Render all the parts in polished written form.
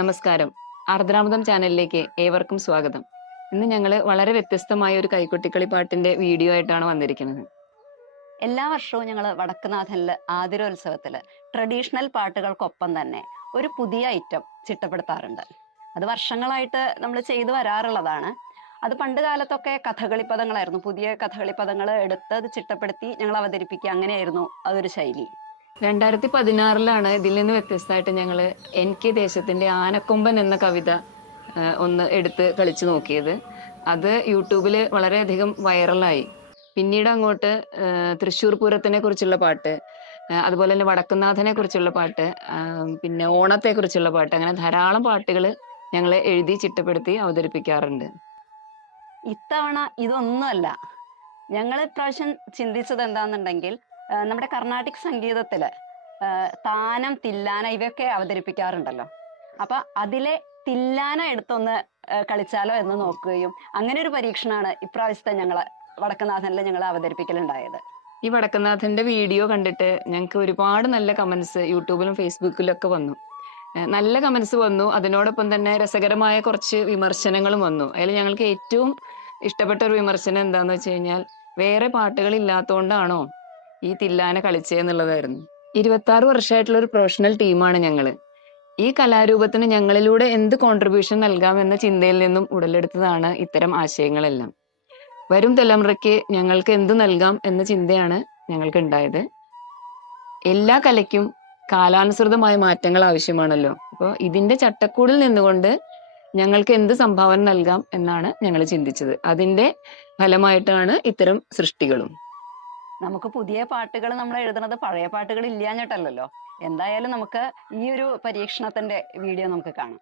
നമസ്കാരം. ആർദ്രാമൃതം ചാനലിലേക്ക് ഏവർക്കും സ്വാഗതം. ഇന്ന് ഞങ്ങൾ വളരെ വ്യത്യസ്തമായ ഒരു കൈകൊട്ടിക്കളി പാട്ടിന്റെ വീഡിയോ ആയിട്ടാണ് വന്നിരിക്കുന്നത്. എല്ലാ വർഷവും ഞങ്ങൾ വടക്കുനാഥനിൽ ആതിരോത്സവത്തിൽ ട്രഡീഷണൽ പാട്ടുകൾക്കൊപ്പം തന്നെ ഒരു പുതിയ ഐറ്റം ചിട്ടപ്പെടുത്താറുണ്ട്. അത് വർഷങ്ങളായിട്ട് നമ്മൾ ചെയ്തു വരാറുള്ളതാണ്. അത് പണ്ട് കാലത്തൊക്കെ കഥകളി പദങ്ങളായിരുന്നു. പുതിയ കഥകളി പദങ്ങൾ എടുത്ത് അത് ചിട്ടപ്പെടുത്തി ഞങ്ങൾ അവതരിപ്പിക്കുക, അങ്ങനെയായിരുന്നു അതൊരു ശൈലി. 2016 ഇതിൽ നിന്ന് വ്യത്യസ്തമായിട്ട് ഞങ്ങൾ എനിക്ക് ദേശത്തിന്റെ ആനക്കൊമ്പൻ എന്ന കവിത ഒന്ന് എടുത്ത് കളിച്ചു നോക്കിയത്. അത് യൂട്യൂബിൽ വളരെയധികം വൈറലായി. പിന്നീട് അങ്ങോട്ട് തൃശ്ശൂർ പൂരത്തിനെ കുറിച്ചുള്ള പാട്ട്, അതുപോലെ തന്നെ വടക്കുന്നാഥനെ കുറിച്ചുള്ള പാട്ട്, പിന്നെ ഓണത്തെ കുറിച്ചുള്ള പാട്ട്, അങ്ങനെ ധാരാളം പാട്ടുകൾ ഞങ്ങൾ എഴുതി ചിട്ടപ്പെടുത്തി അവതരിപ്പിക്കാറുണ്ട്. ഇത്തവണ ഇതൊന്നുമല്ല. ഞങ്ങൾ ഇപ്രാവശ്യം ചിന്തിച്ചത് എന്താണെന്നുണ്ടെങ്കിൽ, നമ്മുടെ കർണാട്ടിക് സംഗീതത്തില് താനം, തില്ലാന ഇവയൊക്കെ അവതരിപ്പിക്കാറുണ്ടല്ലോ. അപ്പൊ അതിലെ തില്ലാന എടുത്തൊന്ന് കളിച്ചാലോ എന്ന് നോക്കുകയും അങ്ങനെ ഒരു പരീക്ഷണമാണ് ഇപ്രാവശ്യത്തെ ഞങ്ങള് വടക്കുന്നാഥനിൽ ഞങ്ങൾ അവതരിപ്പിക്കലുണ്ടായത്. ഈ വടക്കുന്നാഥന്റെ വീഡിയോ കണ്ടിട്ട് ഞങ്ങൾക്ക് ഒരുപാട് നല്ല കമന്റ്സ് യൂട്യൂബിലും ഫേസ്ബുക്കിലും ഒക്കെ വന്നു. നല്ല കമന്റ്സ് വന്നു. അതിനോടൊപ്പം തന്നെ രസകരമായ കുറച്ച് വിമർശനങ്ങളും വന്നു. അതിൽ ഞങ്ങൾക്ക് ഏറ്റവും ഇഷ്ടപ്പെട്ട ഒരു വിമർശനം എന്താന്ന് വെച്ച് കഴിഞ്ഞാൽ, വേറെ പാട്ടുകൾ ഇല്ലാത്തതുകൊണ്ടാണോ ഈ തില്ലാന കളിച്ചതെന്നുള്ളതായിരുന്നു. 26 വർഷമായിട്ടുള്ള ഒരു പ്രൊഫഷണൽ ടീമാണ് ഞങ്ങള്. ഈ കലാരൂപത്തിന് ഞങ്ങളിലൂടെ എന്ത് കോൺട്രിബ്യൂഷൻ നൽകാമെന്ന ചിന്തയിൽ നിന്നും ഉടലെടുത്തതാണ് ഇത്തരം ആശയങ്ങളെല്ലാം. വരും തലമുറയ്ക്ക് ഞങ്ങൾക്ക് എന്ത് നൽകാം എന്ന ചിന്തയാണ് ഞങ്ങൾക്ക് ഉണ്ടായത്. എല്ലാ കലയ്ക്കും കാലാനുസൃതമായ മാറ്റങ്ങൾ ആവശ്യമാണല്ലോ. അപ്പോൾ ഇതിന്റെ ചട്ടക്കൂടിൽ നിന്നുകൊണ്ട് ഞങ്ങൾക്ക് എന്ത് സംഭാവന നൽകാം എന്നാണ് ഞങ്ങൾ ചിന്തിച്ചത്. അതിന്റെ ഫലമായിട്ടാണ് ഇത്തരം സൃഷ്ടികളും. നമുക്ക് പുതിയ പാട്ടുകൾ നമ്മൾ എഴുതുന്നത് പഴയ പാട്ടുകൾ ഇല്ലാഞ്ഞിട്ടല്ലോ. എന്തായാലും നമുക്ക് ഈ ഒരു പരീക്ഷണത്തിന്റെ വീഡിയോ നമുക്ക് കാണാം.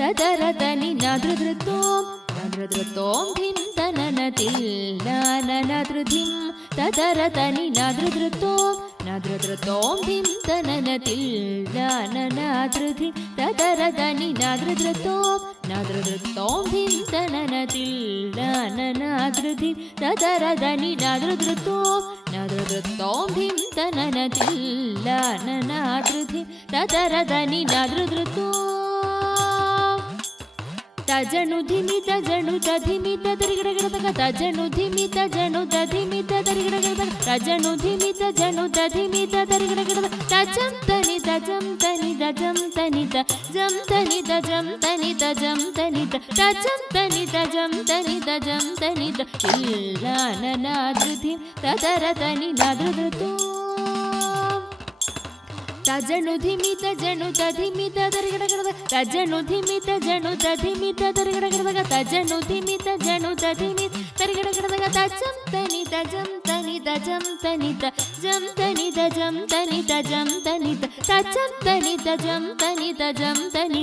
തദരതനി നദൃതൃതോം നദൃതൃതോം ധിം തനനതില്ലാനനദൃതിം തദരതനി നദൃതൃതോം നദൃതൃതോം ധിം തനനതില്ലാനനദൃതിം തദരതനി നദൃതൃതോം നദൃതൃതോം ധിം തനനതില്ലാനനദൃതിം തദരതനി നദൃതൃതോം നദൃതൃതോം ധിം തനനതില്ലാനനദൃതിം തദരതനി നദൃതൃതോം തജനുധിമി തജനു തധിമി തരികിടകിടതക തജനുധിമി തജനു തധിമി തരികിടകിടതക തജനുധിമി തജനു തധിമി തരികിടകിടത തജം തനി തജം തനി തജം തനി തജം തനി തജം തനി തജം തനി തജം തനി തജം തനി തജം തനി ഇല്ലാനനാദൃതി തദരതനി നദൃതോ തജനുധിമി തജനു തധിമി തരികിടകിടത തജനുധിമി തജനു തധിമി തരികിടകിടതക തജനുധിമി തജനു തധിമി തരികിടകിടതക തജം തനി തജം തനി തജം തനി തജം തനി തജം തനി തജം തനി തജം തനി തജം തനി തജം തനി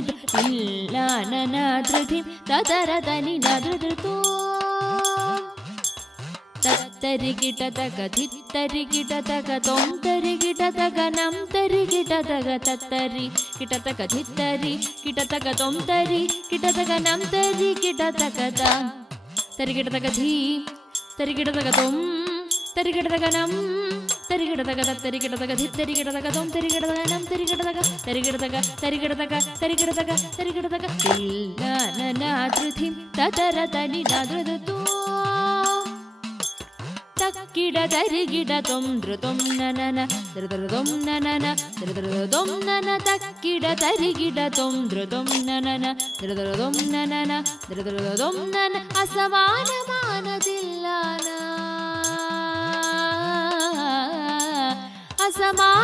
ഇല്ലാനനാദൃതി തദരതനി നദൃതോ തരികിടതക ധിത്തരികിടതക തോം തരികിടതക നം തരികിടതക തത്തരി കിടതക ധിത്തരി കിടതക തോം തരി കിടതക നം തരികിടതക താം തരികിടതക ധീ തരികിടതക തോം തരികിടതക നം തരികിടതക തരികിടതക ധിത്തരികിടതക തോം തരികിടതക നം തരികിടതക തരികിടതക തരികിടതക തരികിടതക തരികിടതക ഇല്ലാനനാദൃതി തദരതനി നദൃതോ തക്കിട തരികിട തൊം ധൃതം നനന ധൃതൃതം നനന ധൃതൃതം നന തക്കിട തരികിട തൊം ധൃതം നനന ധൃതൃതം നനന ധൃതൃതം നന അസമാനമാനതില്ലാന അസമാനമാനതില്ലാന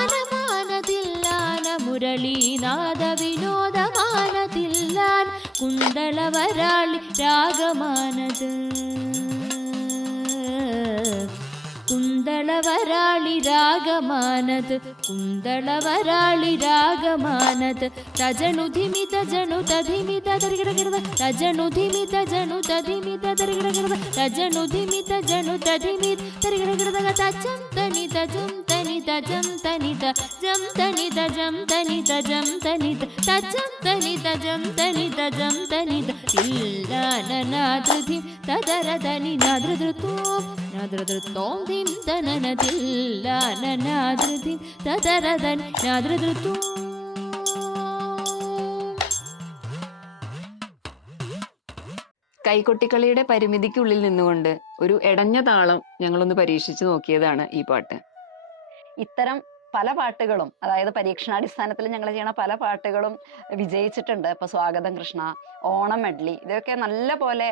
മുരളീനാദ വിനോദമാനതില്ലാൻ കുന്തളവരാളി രാഗമാനത് കുന്തളവരാളി രാഗമാനത് കുന്തളവരാളി രാഗമാനത് തജനുധിമി തജനു തധിമി തരികിടകിടത തജനുധിമി തജനു തധിമി തരികിടകിടത തജനുധിമി തജനു തധിമി തരികിടകിടത തജം തനി തജം തനി തനിത ജം തനിത ജം തനിത ജം തനിത ജം തനിത തജം തനിത ജം തനിത ജം തനിത തില്ലാനനാദ്രിധിം തദരദനി നാദ്രദൃതോ നാദ്രദൃതോം ധിം തനന തില്ലാനനാദ്രിധിം തദരദനി നാദ്രദൃതോ. കൈകൊട്ടിക്കളിയുടെ പരിമിതിക്കുള്ളിൽ നിന്നുകൊണ്ട് ഒരു ഇടഞ്ഞ താളം ഞങ്ങളൊന്ന് പരീക്ഷിച്ചു നോക്കിയതാണ് ഈ പാട്ട്. ഇത്തരം പല പാട്ടുകളും, അതായത് പരീക്ഷണാടിസ്ഥാനത്തിൽ ഞങ്ങൾ ചെയ്യണ പല പാട്ടുകളും വിജയിച്ചിട്ടുണ്ട്. ഇപ്പൊ സ്വാഗതം കൃഷ്ണ, ഓണം മെഡ്ലി, ഇതൊക്കെ നല്ല പോലെ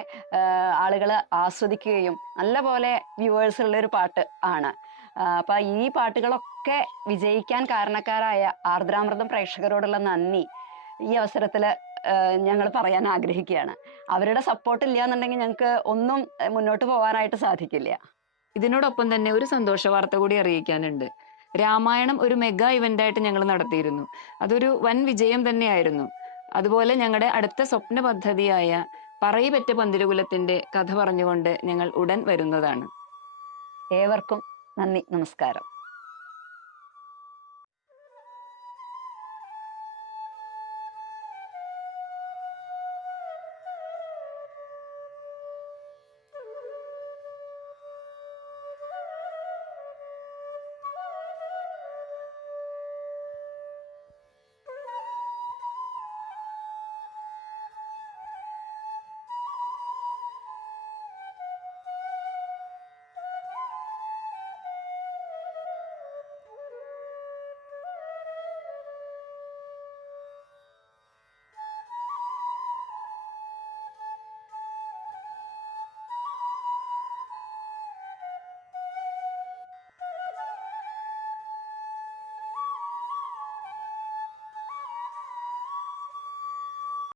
ആളുകൾ ആസ്വദിക്കുകയും നല്ല പോലെ വ്യൂവേഴ്സ് ഉള്ള ഒരു പാട്ട് ആണ്. അപ്പൊ ഈ പാട്ടുകളൊക്കെ വിജയിക്കാൻ കാരണക്കാരായ ആർദ്രാമൃതം പ്രേക്ഷകരോടുള്ള നന്ദി ഈ അവസരത്തിൽ ഞങ്ങൾ പറയാൻ ആഗ്രഹിക്കുകയാണ്. അവരുടെ സപ്പോർട്ട് ഇല്ല എന്നുണ്ടെങ്കിൽ ഞങ്ങൾക്ക് ഒന്നും മുന്നോട്ട് പോകാനായിട്ട് സാധിക്കില്ല. ഇതിനോടൊപ്പം തന്നെ ഒരു സന്തോഷ വാർത്ത കൂടി അറിയിക്കാനുണ്ട്. രാമായണം ഒരു മെഗാ ഇവന്റ് ആയിട്ട് ഞങ്ങൾ നടത്തിയിരുന്നു. അതൊരു വൻ വിജയം തന്നെയായിരുന്നു. അതുപോലെ ഞങ്ങളുടെ അടുത്ത സ്വപ്ന പദ്ധതിയായ പറയിപെറ്റ പന്തിരുകുലത്തിന്റെ കഥ പറഞ്ഞുകൊണ്ട് ഞങ്ങൾ ഉടൻ വരുന്നതാണ്. ഏവർക്കും നന്ദി, നമസ്കാരം.